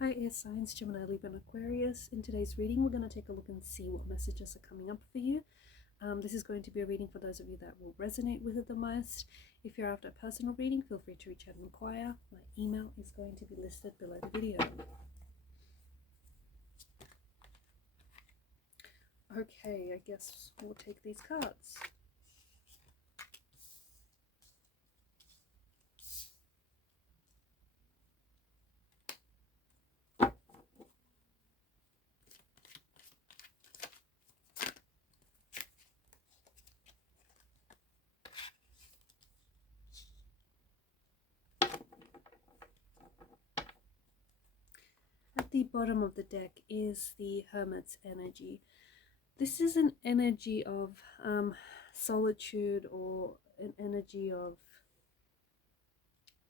Hi, air signs, Gemini, Libra, and Aquarius. In today's reading, we're going to take a look and see what messages are coming up for you. This is going to be a reading for those of you that will resonate with it the most. If you're after a personal reading, feel free to reach out and inquire. My email is going to be listed below the video. Okay, I guess we'll take these cards. At the bottom of the deck is the Hermit's energy. This is an energy of solitude, or an energy of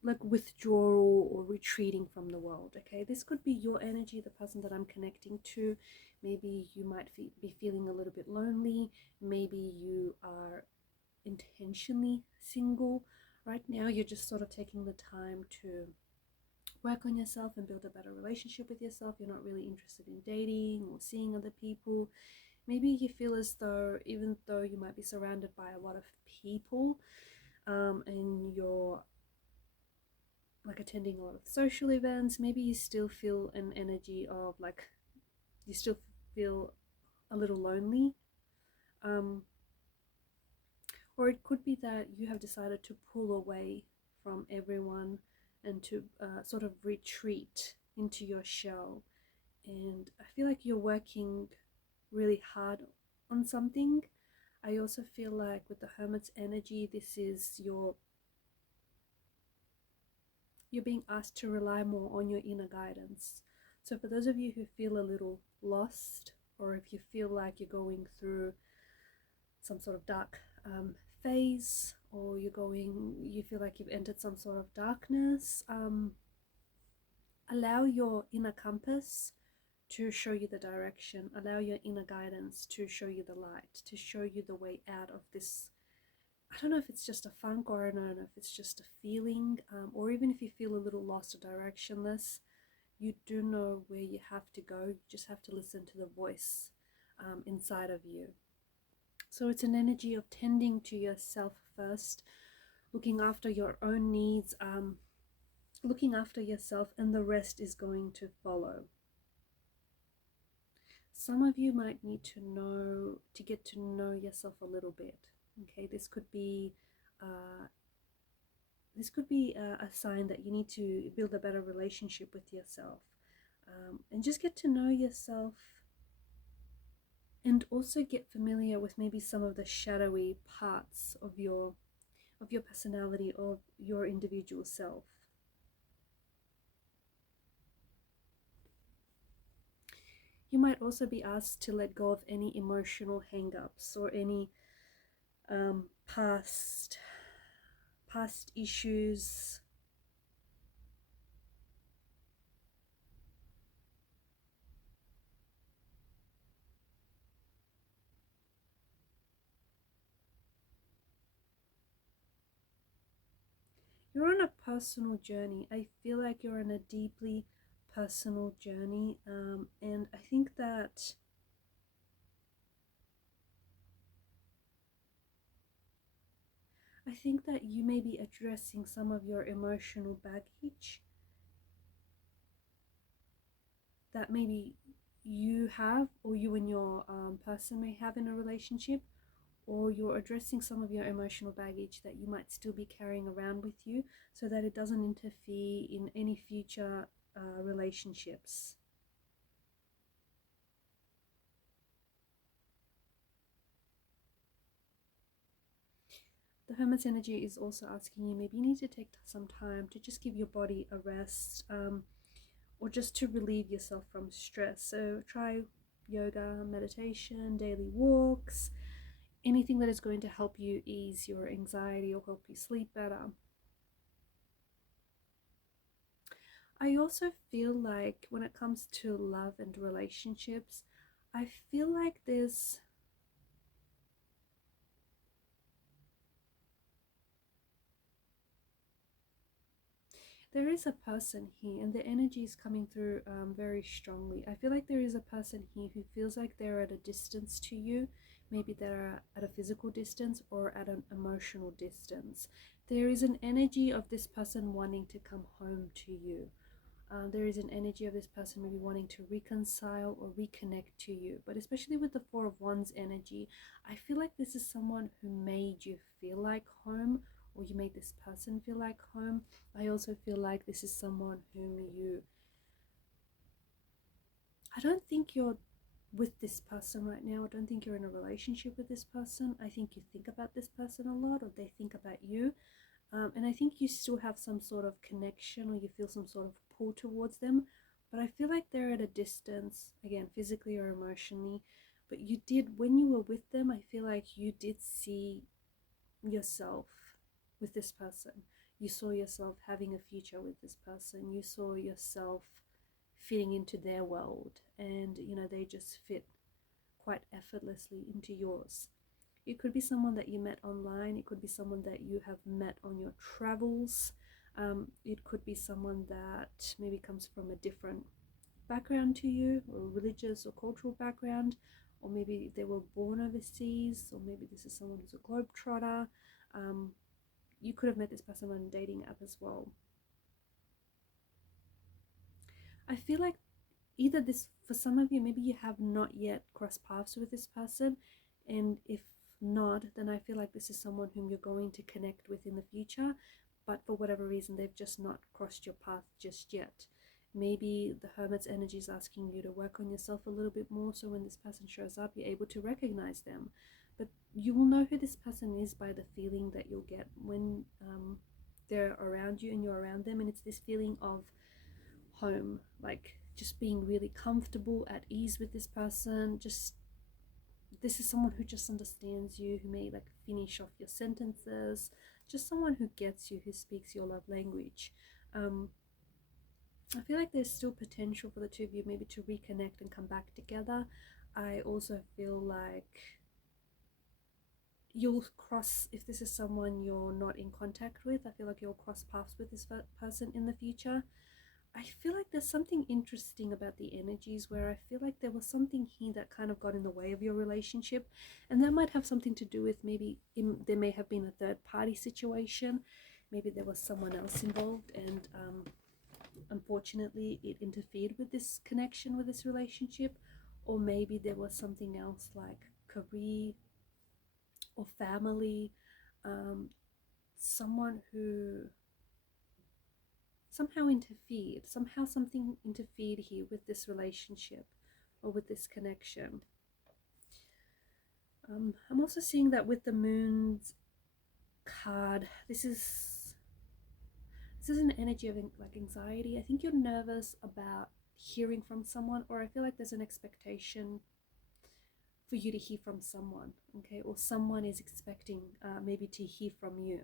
like withdrawal or retreating from the world. Okay, this could be your energy, the person that I'm connecting to. Maybe you might be feeling a little bit lonely. Maybe you are intentionally single right now. You're just sort of taking the time to work on yourself and build a better relationship with yourself. You're not really interested in dating or seeing other people. Maybe you feel as though, even though you might be surrounded by a lot of people, and you're like attending a lot of social events, maybe you still feel an energy of like, you still feel a little lonely. Or it could be that you have decided to pull away from everyone and to sort of retreat into your shell. And I feel like you're working really hard on something. I also feel like with the Hermit's energy, this is you're being asked to rely more on your inner guidance. So for those of you who feel a little lost, or if you feel like you're going through some sort of dark phase, or you feel like you've entered some sort of darkness, allow your inner compass to show you the direction. Allow your inner guidance to show you the light, to show you the way out of this. I don't know if it's just a funk, or I don't know if it's just a feeling, or even if you feel a little lost or directionless, you do know where you have to go. You just have to listen to the voice inside of you. So it's an energy of tending to yourself first, looking after your own needs, looking after yourself, and the rest is going to follow. Some of you might need to get to know yourself a little bit. Okay, this could be a sign that you need to build a better relationship with yourself, and just get to know yourself, and also get familiar with maybe some of the shadowy parts of your personality, of your individual self. You might also be asked to let go of any emotional hang-ups or any past issues. You're on a personal journey. I feel like you're on a deeply personal journey, and I think that you may be addressing some of your emotional baggage that maybe you have, or you and your person may have in a relationship, or you're addressing some of your emotional baggage that you might still be carrying around with you, so that it doesn't interfere in any future relationships. The Hermit's energy is also asking you, maybe you need to take some time to just give your body a rest, or just to relieve yourself from stress. So try yoga, meditation, daily walks, anything that is going to help you ease your anxiety or help you sleep better. I also feel like when it comes to love and relationships, I feel like there's There is a person here, and the energy is coming through very strongly. I feel like there is a person here who feels like they're at a distance to you. Maybe they're at a physical distance or at an emotional distance. There is an energy of this person wanting to come home to you. There is an energy of this person maybe wanting to reconcile or reconnect to you. But especially with the Four of Wands energy, I feel like this is someone who made you feel like home, or you made this person feel like home. I also feel like this is someone whom I don't think you're with this person right now. I don't think you're in a relationship with this person. I think you think about this person a lot, or they think about you. And I think you still have some sort of connection, or you feel some sort of pull towards them. But I feel like they're at a distance, again, physically or emotionally. But you did, when you were with them, I feel like you did see yourself with this person. You saw yourself having a future with this person. You saw yourself fitting into their world, and they just fit quite effortlessly into yours. It could be someone that you met online. It could be someone that you have met on your travels. It could be someone that maybe comes from a different background to you, or religious or cultural background, or maybe they were born overseas, or maybe this is someone who's a globetrotter. You could have met this person on a dating app as well. I feel like either this, for some of you, maybe you have not yet crossed paths with this person, and if not, then I feel like this is someone whom you're going to connect with in the future, but for whatever reason they've just not crossed your path just yet. Maybe the Hermit's energy is asking you to work on yourself a little bit more, so when this person shows up, you're able to recognize them. But you will know who this person is by the feeling that you'll get when they're around you and you're around them, and it's this feeling of home, like just being really comfortable, at ease with this person. Just, this is someone who just understands you, who may like finish off your sentences, just someone who gets you, who speaks your love language. I feel like there's still potential for the two of you maybe to reconnect and come back together. I also feel like you'll cross, if this is someone you're not in contact with, I feel like you'll cross paths with this person in the future. I feel like there's something interesting about the energies, where I feel like there was something here that kind of got in the way of your relationship, and that might have something to do with maybe there may have been a third party situation. Maybe there was someone else involved, and unfortunately it interfered with this connection, with this relationship. Or maybe there was something else like career or family, someone who somehow interfered, somehow something interfered here with this relationship or with this connection. I'm also seeing that with the Moon's card, this is an energy of like anxiety. I think you're nervous about hearing from someone, or I feel like there's an expectation for you to hear from someone, okay, or someone is expecting maybe to hear from you.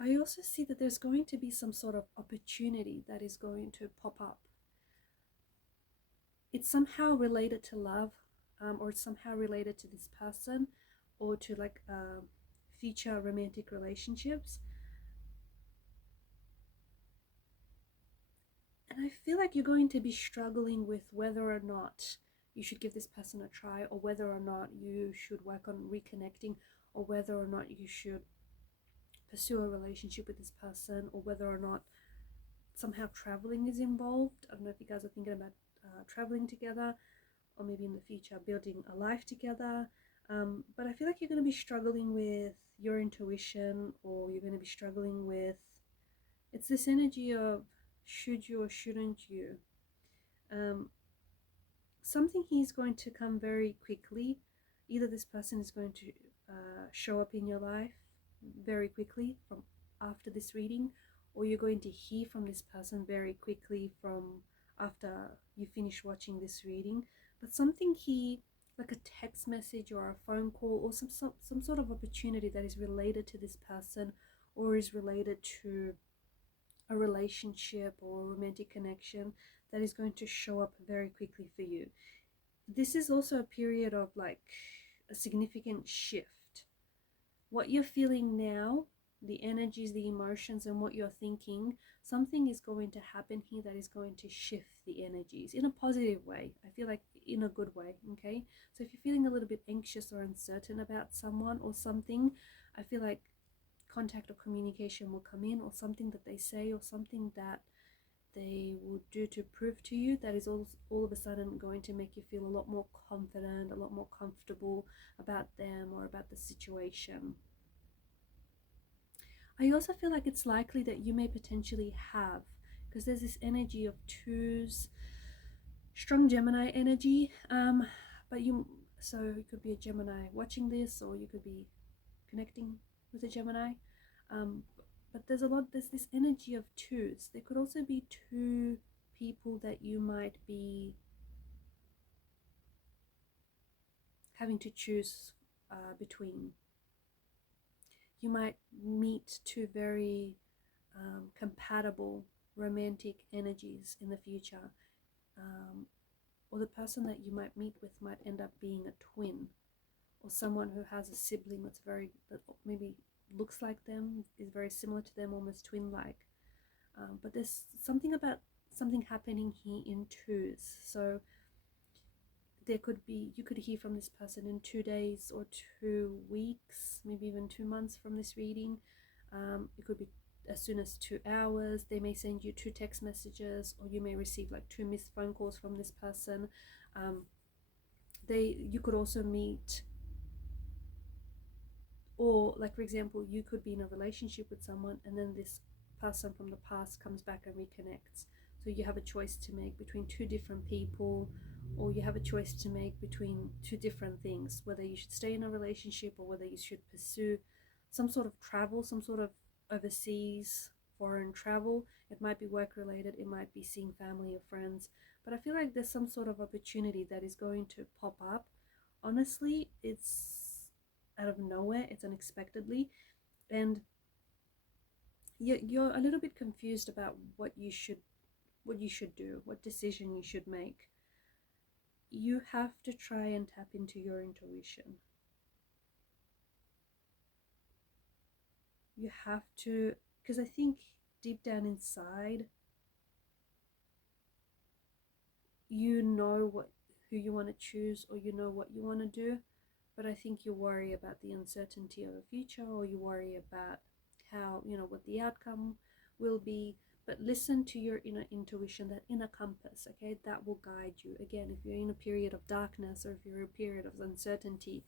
I also see that there's going to be some sort of opportunity that is going to pop up. It's somehow related to love, or it's somehow related to this person, or to like future romantic relationships. And I feel like you're going to be struggling with whether or not you should give this person a try, or whether or not you should work on reconnecting, or whether or not you should pursue a relationship with this person, or whether or not somehow traveling is involved. I don't know if you guys are thinking about traveling together, or maybe in the future building a life together. But I feel like you're going to be struggling with your intuition, or you're going to be struggling with, it's this energy of should you or shouldn't you. Something here is going to come very quickly. Either this person is going to show up in your life very quickly from after this reading, or you're going to hear from this person very quickly from after you finish watching this reading. But something here, like a text message or a phone call, or some sort of opportunity that is related to this person, or is related to a relationship or a romantic connection that is going to show up very quickly for you. This is also a period of like a significant shift. What you're feeling now, the energies, the emotions, and what you're thinking, something is going to happen here that is going to shift the energies in a positive way. I feel like in a good way, okay? So if you're feeling a little bit anxious or uncertain about someone or something, I feel like contact or communication will come in, or something that they say or something that they will do to prove to you that is all of a sudden going to make you feel a lot more confident, a lot more comfortable about them or about the situation. I also feel like it's likely that you may potentially have, because there's this energy of twos, strong Gemini energy, so you could be a Gemini watching this, or you could be connecting with a Gemini, but there's this energy of twos. There could also be two people that you might be having to choose between. You might meet two very compatible romantic energies in the future, or the person that you might meet with might end up being a twin, or someone who has a sibling that maybe looks like them, is very similar to them, almost twin-like. But there's something happening here in twos. So you could hear from this person in 2 days or 2 weeks, maybe even 2 months from this reading. It could be as soon as 2 hours. They may send you 2 text messages, or you may receive like 2 missed phone calls from this person. You could also meet, or like for example, you could be in a relationship with someone and then this person from the past comes back and reconnects. So you have a choice to make between 2 different people, or you have a choice to make between 2 different things, whether you should stay in a relationship or whether you should pursue some sort of travel, some sort of overseas foreign travel. It might be work related, it might be seeing family or friends, but I feel like there's some sort of opportunity that is going to pop up. Honestly, it's out of nowhere, it's unexpectedly, and you're a little bit confused about what you should do, what decision you should make. You have to try and tap into your intuition. You have to, because I think deep down inside, you know who you want to choose, or you know what you want to do, but I think you worry about the uncertainty of the future, or you worry about how, what the outcome will be. But listen to your inner intuition, that inner compass, okay? That will guide you. Again, if you're in a period of darkness, or if you're in a period of uncertainty,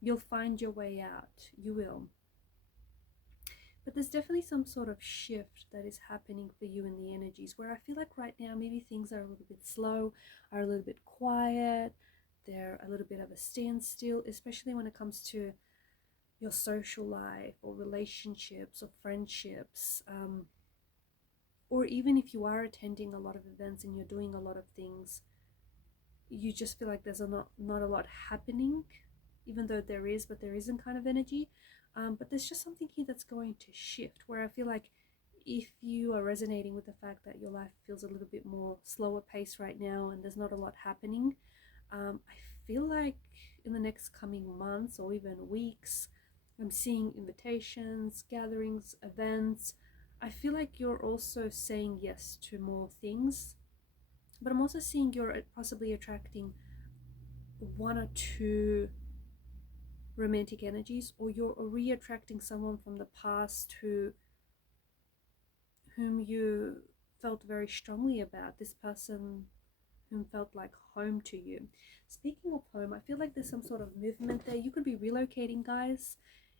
you'll find your way out. You will. But there's definitely some sort of shift that is happening for you in the energies, where I feel like right now maybe things are a little bit slow, are a little bit quiet, they're a little bit of a standstill, especially when it comes to your social life or relationships or friendships. Or even if you are attending a lot of events and you're doing a lot of things, you just feel like there's not a lot happening, even though there is, but there isn't kind of energy. But there's just something here that's going to shift, where I feel like if you are resonating with the fact that your life feels a little bit more slower pace right now and there's not a lot happening, I feel like in the next coming months or even weeks, I'm seeing invitations, gatherings, events. I feel like you're also saying yes to more things, but I'm also seeing you're possibly attracting 1 or 2 romantic energies, or you're re-attracting someone from the past whom you felt very strongly about, this person whom felt like home to you. Speaking of home, I feel like there's some sort of movement there. You could be relocating, guys.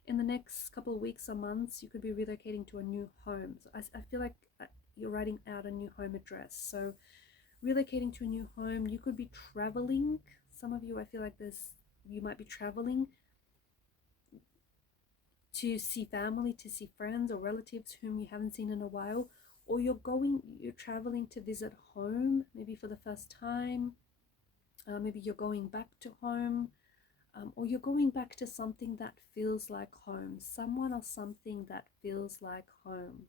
In the next couple of weeks or months, you could be relocating to a new home. So I feel like you're writing out a new home address. So relocating to a new home, you could be traveling. Some of you, I feel like you might be traveling to see family, to see friends or relatives whom you haven't seen in a while, or you're traveling to visit home, maybe for the first time. Maybe you're going back to home. or you're going back to something that feels like home, someone or something that feels like home.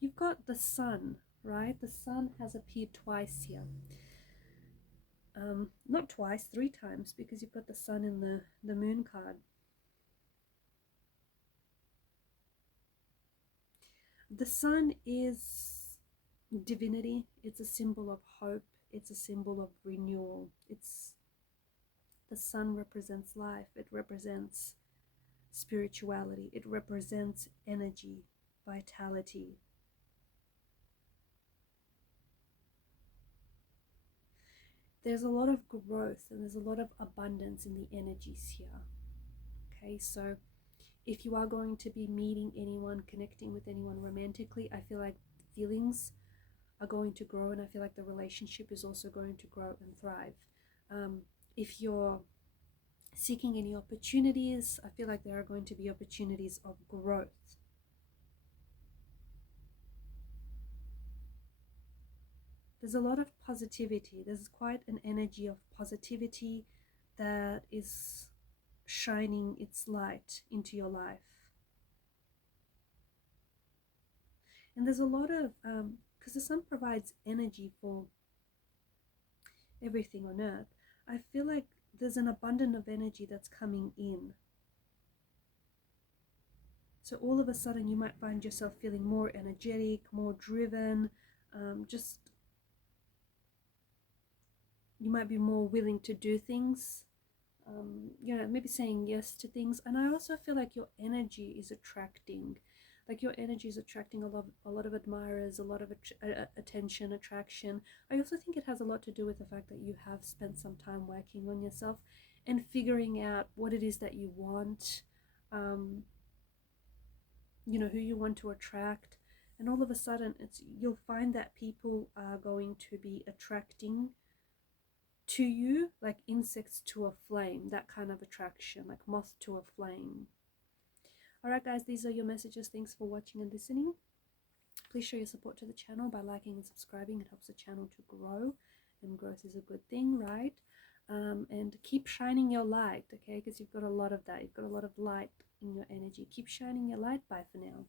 You've got the sun, right? The sun has appeared twice here. Not twice, 3 times, because you've got the sun in the moon card. The sun is divinity. It's a symbol of hope. It's a symbol of renewal. The sun represents life. It represents spirituality. It represents energy, vitality. There's a lot of growth and there's a lot of abundance in the energies here. Okay, so if you are going to be meeting anyone, connecting with anyone romantically, I feel like feelings are going to grow, and I feel like the relationship is also going to grow and thrive. If you're seeking any opportunities, I feel like there are going to be opportunities of growth. There's a lot of positivity. There's quite an energy of positivity that is shining its light into your life. And there's a lot of, because the sun provides energy for everything on earth, I feel like there's an abundance of energy that's coming in. So all of a sudden you might find yourself feeling more energetic, more driven, just you might be more willing to do things, you know, maybe saying yes to things. And I also feel like your energy is attracting, like your energy is attracting a lot of admirers, a lot of attention, attraction. I also think it has a lot to do with the fact that you have spent some time working on yourself and figuring out what it is that you want, you know, who you want to attract. And all of a sudden you'll find that people are going to be attracting to you like insects to a flame, that kind of attraction, like moth to a flame. Alright guys, these are your messages. Thanks for watching and listening. Please show your support to the channel by liking and subscribing. It helps the channel to grow, and growth is a good thing, right? And keep shining your light, okay? Because you've got a lot of that. You've got a lot of light in your energy. Keep shining your light. Bye for now.